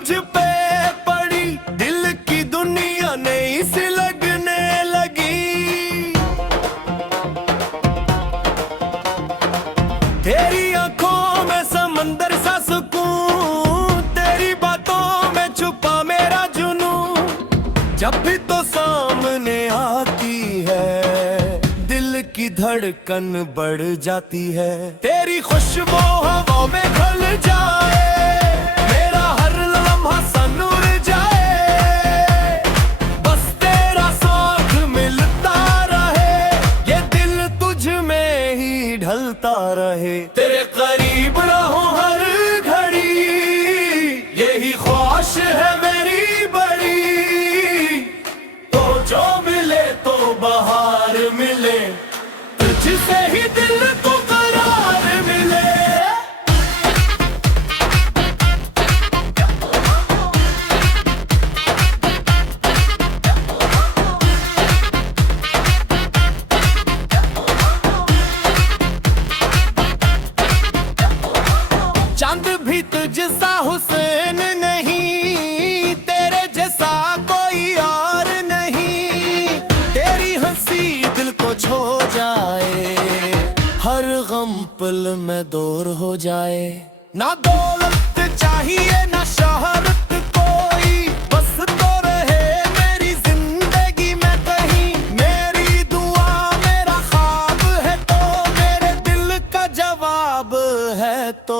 तुझ पे पड़ी, दिल की दुनिया नई सी लगने लगी। तेरी आंखों में समंदर सा सुकून, तेरी बातों में छुपा मेरा जुनून। जब भी तो सामने आती है, दिल की धड़कन बढ़ जाती है। तेरी खुशबू हवा में घुल जाए, मेरा हर लम्हा सन उड़ जाए। बस तेरा साथ मिलता रहे, ये दिल तुझ में ही ढलता रहे। तेरे करीब रहूं हर घड़ी, यही ख्वाहिश है मेरी बड़ी। तो जो मिले तो बाहर मिले, तुझसे ही दिल को करार मिले। चांद भी तुझसा हुसैन नहीं, तेरे जैसा कोई और नहीं। तेरी हंसी दिल को छो जाए, हर गम पल में दूर हो जाए। ना दौलत चाहिए ना शोहरत कोई, बस तो रहे मेरी जिंदगी में कहीं। मेरी दुआ मेरा ख्वाब है तो, मेरे दिल का जवाब है तो।